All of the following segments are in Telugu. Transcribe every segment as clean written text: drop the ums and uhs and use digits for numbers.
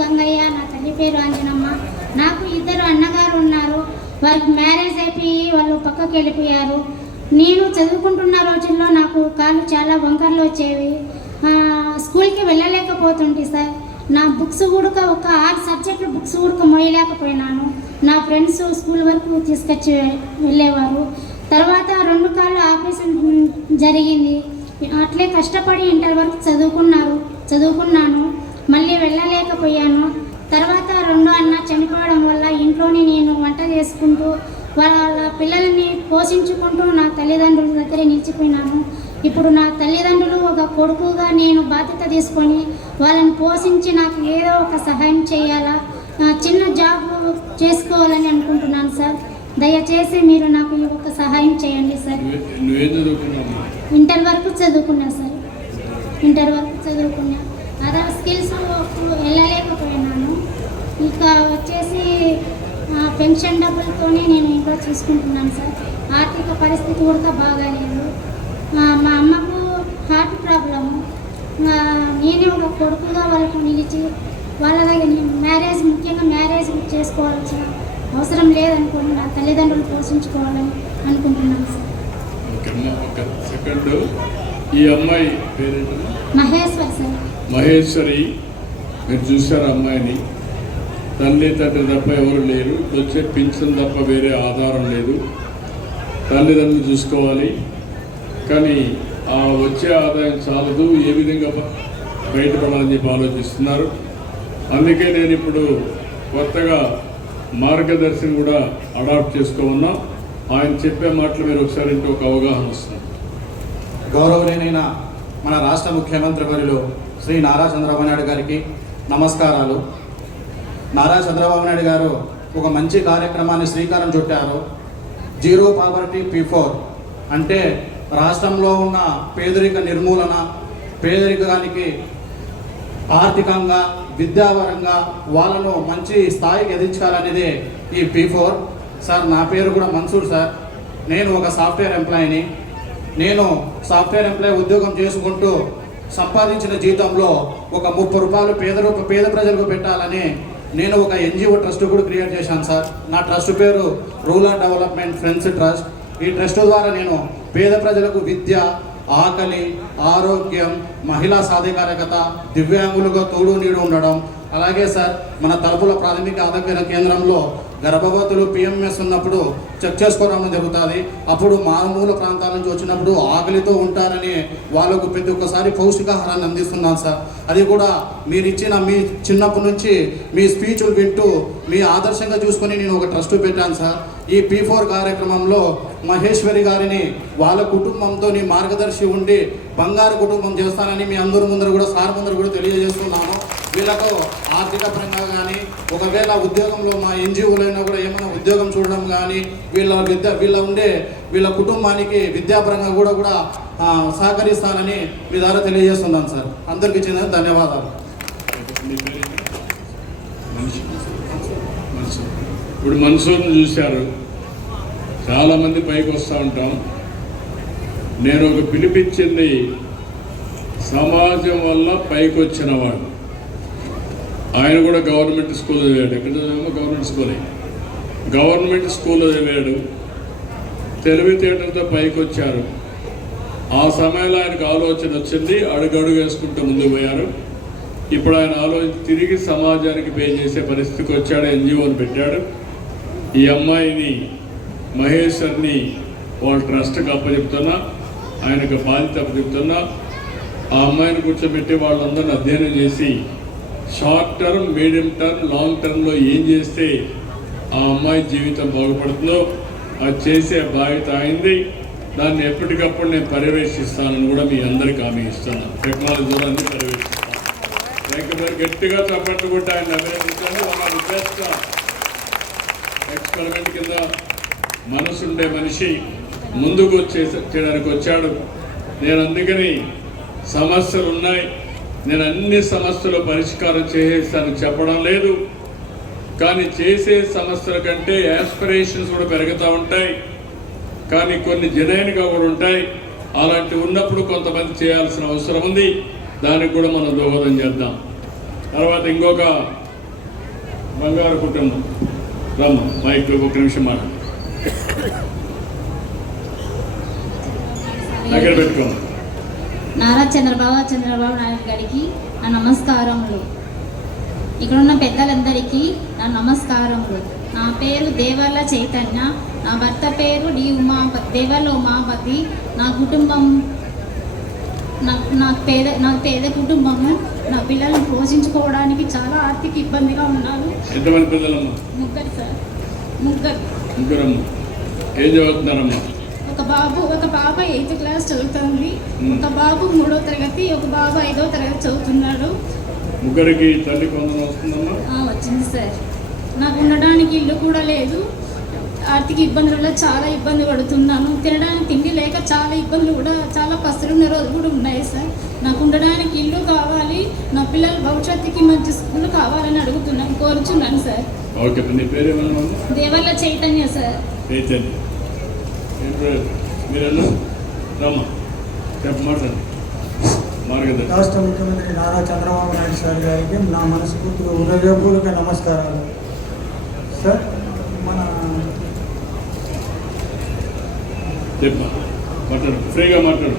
గంగయ్య, నా తల్లి పేరు అంజనమ్మ. నాకు 2 అన్నగారు ఉన్నారు. వాళ్ళకి మ్యారేజ్ అయిపోయి వాళ్ళు పక్కకి వెళ్ళిపోయారు. నేను చదువుకుంటున్న రోజుల్లో నాకు కాళ్ళు చాలా వంకర్లు వచ్చేవి. స్కూల్కి వెళ్ళలేకపోతుంటే సార్. నా బుక్స్ కూడా ఒక 6 సబ్జెక్టులు బుక్స్ కూడా మోయలేకపోయినాను. నా ఫ్రెండ్స్ స్కూల్ వరకు తీసుకొచ్చి వెళ్ళేవారు. తర్వాత 2 కాళ్ళు ఆపరేషన్ జరిగింది. అట్లే కష్టపడి ఇంటర్ వరకు చదువుకున్నాను. మళ్ళీ వెళ్ళలేకపోయాను. తర్వాత 2 అన్న చనిపోవడం వల్ల ఇంట్లోనే నేను వంట చేసుకుంటూ వాళ్ళ పిల్లల్ని పోషించుకుంటూ నా తల్లిదండ్రుల దగ్గర నిలిచిపోయినాను. ఇప్పుడు నా తల్లిదండ్రులు ఒక కొడుకుగా నేను బాధ్యత తీసుకొని వాళ్ళని పోషించి నాకు ఏదో ఒక సహాయం చేయాలా, చిన్న జాబ్ చేసుకోవాలని అనుకుంటున్నాను సార్. దయచేసి మీరు నాకు ఒక సహాయం చేయండి సార్. ఇంటర్ వరకు చదువుకున్నా సార్. ఇంటర్ వరకు చదువుకున్నా. అదర్ స్కిల్స్ వెళ్ళలేకపోయినాను. ఇంకా వచ్చేసి పెన్షన్ డబ్బులతోనే నేను ఇంట్లో చూసుకుంటున్నాను సార్. ఆర్థిక పరిస్థితి కూడా బాగాలేదు. మా అమ్మకు హార్ట్ ప్రాబ్లము. నేనే ఒక కొడుకుగా వాళ్ళకు నిలిచి వాళ్ళ దగ్గర ముఖ్యంగా మ్యారేజ్ చేసుకోవాల్సిన అవసరం లేదనుకోండి. నా తల్లిదండ్రులు పోషించుకోవాలని అనుకుంటున్నాను సార్. ఈ అమ్మాయి పేరేంటి? మహేశ్వరి సార్. మహేశ్వరి, మీరు చూసారు అమ్మాయిని. తల్లి తండ్రి తప్ప ఎవరు లేరు. వచ్చే పింఛన్ తప్ప వేరే ఆధారం లేదు. తల్లిదండ్రులు చూసుకోవాలి, కానీ ఆ వచ్చే ఆదాయం చాలదు. ఏ విధంగా బయటపడాలని చెప్పి ఆలోచిస్తున్నారు. అందుకే నేను ఇప్పుడు కొత్తగా మార్గదర్శిని కూడా అడాప్ట్ చేసుకోమన్నా. ఆయన చెప్పే మాటలు మీరు ఒకసారి ఇంటి ఒక అవగాహన వస్తుంది. గౌరవనీయులైన మన రాష్ట్ర ముఖ్యమంత్రి వర్యులు శ్రీ నారా చంద్రబాబు నాయుడు గారికి నమస్కారాలు. నారా చంద్రబాబు నాయుడు గారు ఒక మంచి కార్యక్రమాన్ని శ్రీకారం చుట్టారు. జీరో పావర్టీ P4 అంటే రాష్ట్రంలో ఉన్న పేదరిక నిర్మూలన, పేదరికానికి ఆర్థికంగా విద్యాపరంగా వాళ్ళను మంచి స్థాయికి ఎదించాలనేదే ఈ P4. సార్, నా పేరు కూడా మన్సూర్ సార్. నేను ఒక సాఫ్ట్వేర్ ఎంప్లాయీని. నేను సాఫ్ట్వేర్ ఎంప్లాయీ ఉద్యోగం చేసుకుంటూ సంపాదించిన జీతంలో ఒక 30 రూపాయలు పేద ప్రజలకు పెట్టాలని నేను ఒక NGO ట్రస్ట్ కూడా క్రియేట్ చేశాను సార్. నా ట్రస్ట్ పేరు రూరల్ డెవలప్మెంట్ ఫ్రెండ్స్ ట్రస్ట్. ఈ ట్రస్ట్ ద్వారా నేను పేద ప్రజలకు విద్య, ఆకలి, ఆరోగ్యం, మహిళా సాధికారికత, దివ్యాంగులుగా తోడు నీడు ఉండడం. అలాగే సార్, మన తలుపుల ప్రాథమిక ఆరోగ్య కేంద్రంలో గర్భవతులు PMS ఉన్నప్పుడు చెక్ చేసుకోవడం జరుగుతుంది. అప్పుడు మారుమూల ప్రాంతాల నుంచి వచ్చినప్పుడు ఆకలితో ఉంటారని వాళ్ళకు ప్రతి ఒక్కసారి పౌష్టికాహారాన్ని అందిస్తున్నాను సార్. అది కూడా మీరు ఇచ్చిన మీ చిన్నప్పటి నుంచి మీ స్పీచ్లు వింటూ మీ ఆదర్శంగా చూసుకొని నేను ఒక ట్రస్ట్ పెట్టాను సార్. ఈ P4 కార్యక్రమంలో మహేశ్వరి గారిని వాళ్ళ కుటుంబంతో మార్గదర్శి ఉండి బంగారు కుటుంబం చేస్తానని మీ అందరి ముందర కూడా సార్ ముందర కూడా తెలియజేస్తున్నాను. వీళ్ళకు ఆర్థిక పరంగా కానీ ఒకవేళ ఉద్యోగంలో మా NGOలైనా కూడా ఏమైనా ఉద్యోగం చూడడం కానీ వీళ్ళ కుటుంబానికి విద్యాపరంగా కూడా సహకరిస్తానని మీ ద్వారా తెలియజేస్తున్నాను సార్. అందరికీ చిన్న ధన్యవాదాలు. ఇప్పుడు మన్సూర్ని చూశారు. చాలామంది పైకి వస్తూ ఉంటాం. నేను ఒక పిలిపించింది సమాజం వల్ల పైకి వచ్చిన వాడు. ఆయన కూడా గవర్నమెంట్ స్కూల్లో చదివాడు. ఎక్కడ చదివామో గవర్నమెంట్ స్కూల్లో చదివాడు. తెలివితేటలతో పైకి వచ్చారు. ఆ సమయంలో ఆయనకు ఆలోచన వచ్చింది. అడుగడుగు వేసుకుంటూ ముందుకు పోయారు. ఇప్పుడు ఆయన ఆలోచన తిరిగి సమాజానికి పే చేసే పరిస్థితికి వచ్చాడు. NGOని పెట్టాడు. ఈ అమ్మాయిని మహేశ్వర్ని వాళ్ళ ట్రస్ట్కి అప్పచెప్తున్నా. ఆయనకు బాధ్యత అప్పచెప్తున్నా. ఆ అమ్మాయిని కూర్చోబెట్టి వాళ్ళందరిని అధ్యయనం చేసి short term, medium term, long టర్మ్లో ఏం చేస్తే ఆ అమ్మాయి జీవితం బాగుపడుతుందో అది చేసే బాధ్యత అయింది. దాన్ని ఎప్పటికప్పుడు నేను పర్యవేక్షిస్తానని కూడా మీ అందరికీ హామీ ఇస్తున్నాను. టెక్నాలజీ ద్వారా అన్ని పర్యవేక్షిస్తాను. లేకపోతే గట్టిగా చప్పట్లు కొట్టి ఆయన అభినందించాను. వాళ్ళ బెస్ట్ ఎక్స్పెరిమెంట్ కింద మనసుండే మనిషి ముందుకు చేయడానికి వచ్చాడు. నేను అందుకని సమస్యలు ఉన్నాయి, నేను అన్ని సమస్యలు పరిష్కారం చేసేస్తాను చెప్పడం లేదు. కానీ చేసే సమస్యల కంటే యాస్పిరేషన్స్ కూడా పెరుగుతూ ఉంటాయి. కానీ కొన్ని జెన్యూన్గా కూడా ఉంటాయి. అలాంటివి ఉన్నప్పుడు కొంతమంది చేయాల్సిన అవసరం ఉంది. దానికి కూడా మనం దోహదం చేద్దాం. తర్వాత ఇంకొక బంగారు కుటుంబం రమ్మ మైక్ ఒక నిమిషం మాట దగ్గర పెట్టుకోండి. నారా చంద్రబాబు నాయుడు గారికి నా నమస్కారములు. ఇక్కడున్న పెద్దలందరికీ నా నమస్కారములు. నా పేరు దేవర్ల చైతన్య. నా భర్త పేరు దేవర్ల ఉమాపతి. నా కుటుంబం నాకు పేద కుటుంబము. నా పిల్లలను పోషించుకోవడానికి చాలా ఆర్థిక ఇబ్బందిగా ఉన్నాను. ఎంతమంది పిల్లలమ్మా? ముగ్గురు సార్. ముగ్గురమ్మా. ఏం చదువుతున్నారమ్మా? ఒక పాప 8th క్లాస్ చదువుతుంది, ఒక బాబు 3వ తరగతి, ఒక బాబు 5వ తరగతి చదువుతున్నాడు. ముగ్గురికి తల్లి కొందరు వస్తుందమ్మా? వచ్చింది సార్. నాకు ఉండడానికి ఇల్లు కూడా లేదు. ఆర్థిక ఇబ్బందుల వల్ల చాలా ఇబ్బంది పడుతున్నాను. తినడానికి తిండి లేక చాలా ఇబ్బందులు కూడా, చాలా పస్తులున్న రోజులు కూడా ఉన్నాయి సార్. నాకు ఉండడానికి ఇల్లు కావాలి, నా పిల్లల భవిష్యత్తుకి మంచి స్కూల్ కావాలని కోరుచున్నాను సార్. ఓకే, నీ పేరు ఏమన్నా? దేవర్ల చైతన్య సార్. చైతన్య. మీరన్నా రమ్మా చెప్పమాటండి. మార్గదర్శి. రాష్ట్ర ముఖ్యమంత్రి నారా చంద్రబాబు నాయుడు సార్ గారికి నా మనస్ఫూర్తిగా హృదయపూర్వక నమస్కారాలు. సార్, మన చెప్పమా, మాట్లాడు, ఫ్రీగా మాట్లాడు.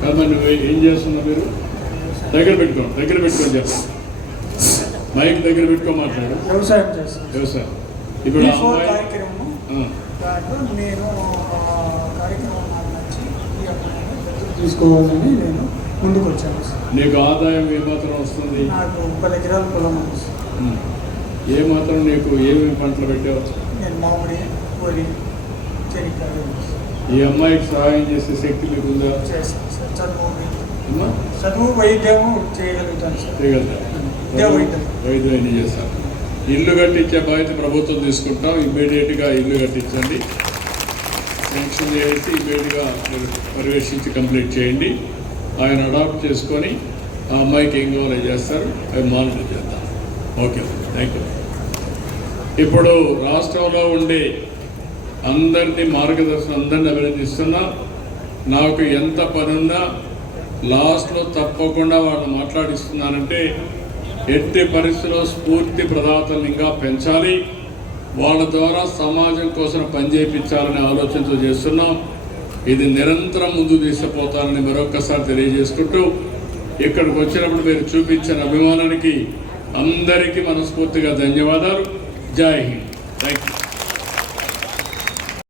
కాదమ్మా, నువ్వు ఏం చేస్తున్నావు? మీరు దగ్గర పెట్టుకోండి చెప్పండి. మైక్ దగ్గర పెట్టుకో మాట్లాడు. వ్యవసాయం చేస్తాను. వ్యవసాయం. ఇప్పుడు ఆ అమ్మాయి కార్యక్రమం దాంట్లో నేను కార్యక్రమం నుంచి ఈ అమ్మాయిని తీసుకోవాలని నేను ముందుకు వచ్చాను సార్. నీకు ఆదాయం ఏమాత్రం వస్తుంది? నాకు 10 ఎకరాల పొలం ఉంది సార్. ఏమాత్రం నీకు ఏమేమి పంటలు పెట్టావు? నేను మామిడి, వరి, చెనిక్కాయలు ఈ అమ్మాయికి సహాయం చేసే శక్తి మీకు ఉందా? చేస్తాను సార్. అమ్మా చదువు వైద్యము చేయగలుగుతాను సార్. వైద్యం అన్ని చేస్తారు. ఇల్లు కట్టించే బాధ్యత ప్రభుత్వం తీసుకుంటాం. ఇమ్మీడియట్గా ఇల్లు కట్టించండి. శాంక్షన్ చేసి ఇమ్మీడియట్గా మీరు పర్యవేక్షించి కంప్లీట్ చేయండి. ఆయన అడాప్ట్ చేసుకొని ఆ అమ్మాయికి ఏం కావాలో చేస్తారు, అవి మానిటర్ చేద్దాం. Okay, thank you. ఇప్పుడు రాష్ట్రంలో ఉండే అందరినీ మార్గదర్శనం అందరినీ అభినందిస్తున్నా. నాకు ఎంత పనున్నా లాస్ట్లో తప్పకుండా వాళ్ళు మాట్లాడిస్తున్నానంటే ఎట్టి పరిస్థితుల్లో స్ఫూర్తి ప్రదాతలను ఇంకా పెంచాలి, వాళ్ళ ద్వారా సమాజం కోసం పనిచేయించాలనే ఆలోచనతో చేస్తున్నాం. ఇది నిరంతరం ముందు తీసుకుపోతానని మరొకసారి తెలియజేసుకుంటూ, ఇక్కడికి వచ్చినప్పుడు మీరు చూపించిన అభిమానానికి అందరికీ మనస్ఫూర్తిగా ధన్యవాదాలు. జై హింద్. Thank you.